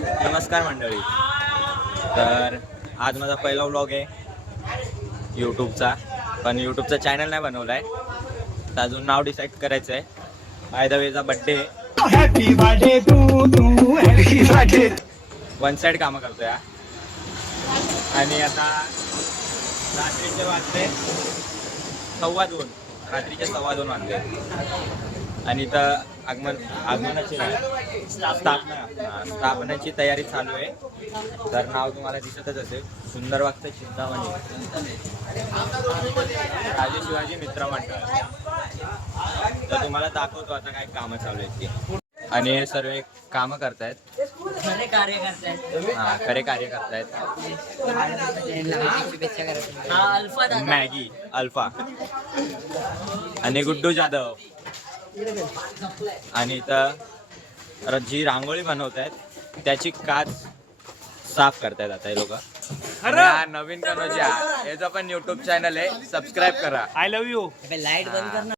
नमस्कार मंडळी. तर आज माझा पहिला व्लॉग आहे यूट्यूबचा, पण यूट्यूबचा चॅनल नाही बनवला आहे, तर अजून नाव डिसाईड करायचं आहे. बाय द वेचा बड्डे, वन साईड कामं करतोय आणि आता रात्रीचे वाजले 2:15, रात्रीचे 2:15 वाजले आणि इथं आगमनाची स्थापनाची तयारी चालू आहे. तर नाव तुम्हाला दिसतच असेल, सुंदर वागतं चिंतामणी राजे शिवाजी मित्र मंडळ. तर तुम्हाला दाखवतो आता काय कामं चालू आहेत ती. आणि हे सर्व कामं करतायत, खरे कार्य करतायत. मॅगी अल्फा आणि गुड्डू जाधव. आणि इथं जी रांगोळी बनवत आहेत त्याची काच साफ करतायत आता हे लोक. नवीन कनोजिया, याचा पण युट्यूब चॅनल आहे, सबस्क्राईब करा. I love you. लाईट बंद करना.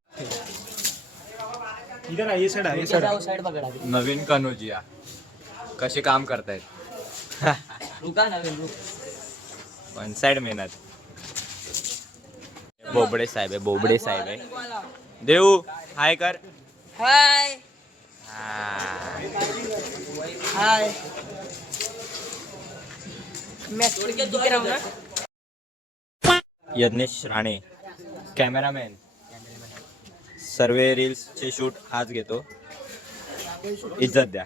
इधर ये साइड पकड़ा. नवीन कनोजिया कसे काम करतायत. रुका नवीन रुक. वन साइड मेहनत. बोबडे साहेब आहे, बोबडे साहेब आहे. देऊ हाय कर. हाय हाय. मैं दिख रहा हूँ ना. यज्ञेश राणे कॅमेरामॅन. सर्व रील्सचे शूट हाच घेतो, इज्जत द्या.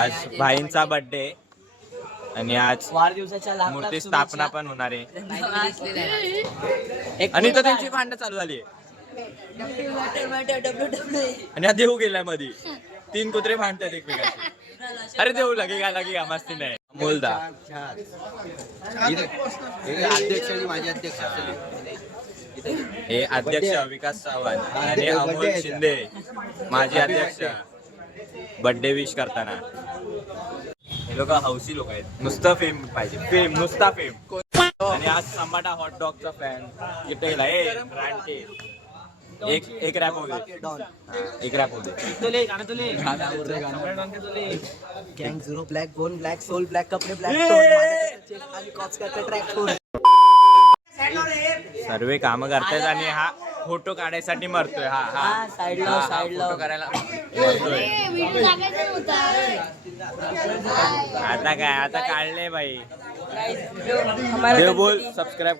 आज भाईंचा बर्थडे आणि आज वाढदिवसाच्या मूर्ती स्थापना पण होणार आहे. आणि तर त्यांची भांडणं चालू झाली आहे. आणि हा देऊ गेलाय मध्ये. 3 कुत्रे भांडतात एकमेकांशी. अरे देऊ लगे का मस्ती नाही. अमोलदा अध्यक्ष आणि माझे अध्यक्ष हे अध्यक्ष विकास सावंत आणि अमोल शिंदे माझे अध्यक्ष. बर्थडे विश करताना हे लोक हौसी लोक आहेत, नुसतं फेम पाहिजे, फेम नुसता फेम. आणि आज संबाटा हॉट डॉगचा फॅन किटेला एक रॅप होऊ दे, एक रॅप होऊ दे. Gang zero black bone black soul black कपडे ब्लॅक आणि कॉप्स करते ट्रॅक फोड. सर्व कामं करतायत आणि हा फोटो काढायसाठी मरतोय. हा साईडला फोटो करायला मरतोय. आता काय, आता काढले बाई. देव बोल. सब्सक्राइब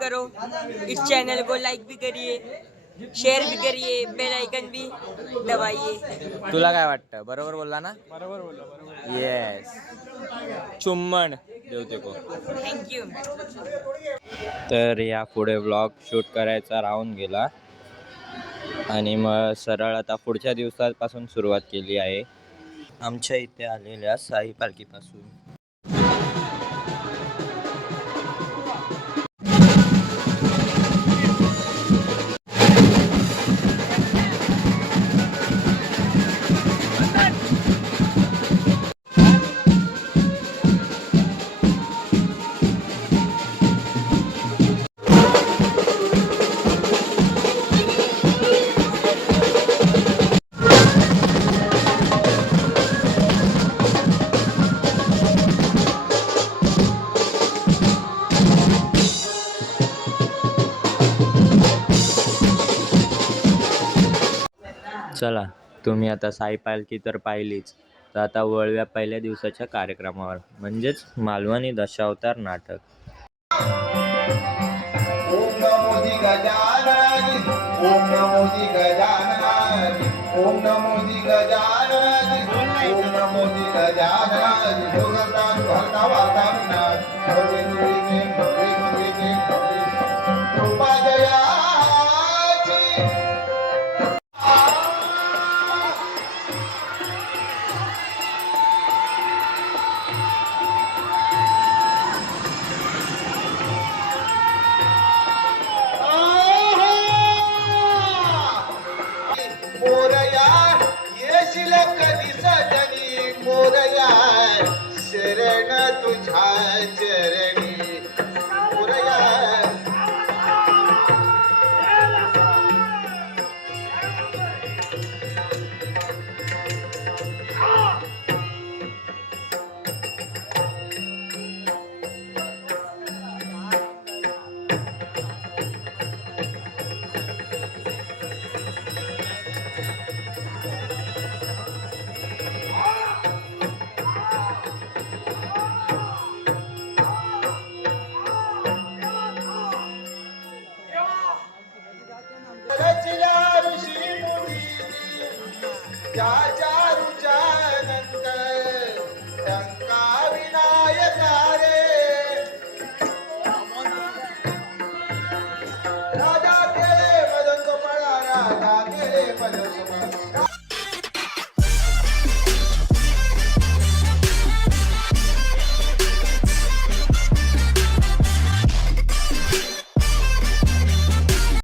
करो, इस चैनल को लाइक भी करिए, शेयर भी करिए, बेल आइकन भी दबाइए. तुला काय वाटतं, बरोबर बोलला ना? येस. चुम्मन देवते को. थँक्यू. तर या पुढे व्लॉग शूट करायचा राहून गेला आणि मग सरळ आता पुढच्या दिवसापासून सुरुवात केली आहे आमच्या इथे आलेल्या साई पालखीपासून. चला, तुम्ही आता साई पालखी तर पाहिलीच, तर आता वळव्या पहिल्या दिवसाच्या कार्यक्रमावर, म्हणजेच मालवणी दशावतार नाटक. ओम नमो जी गजानन, ओम नमो जी गजानन, ओम नमो जी गजानन, ओम नमो जी गजानन. जोगता भरता वाता विनाश, भवे तुझे भवे तुझे कृपा जयाची. मोरया येशील कधी सजनी, मोरया शरण तुझ्या चरणी. ज्याच्या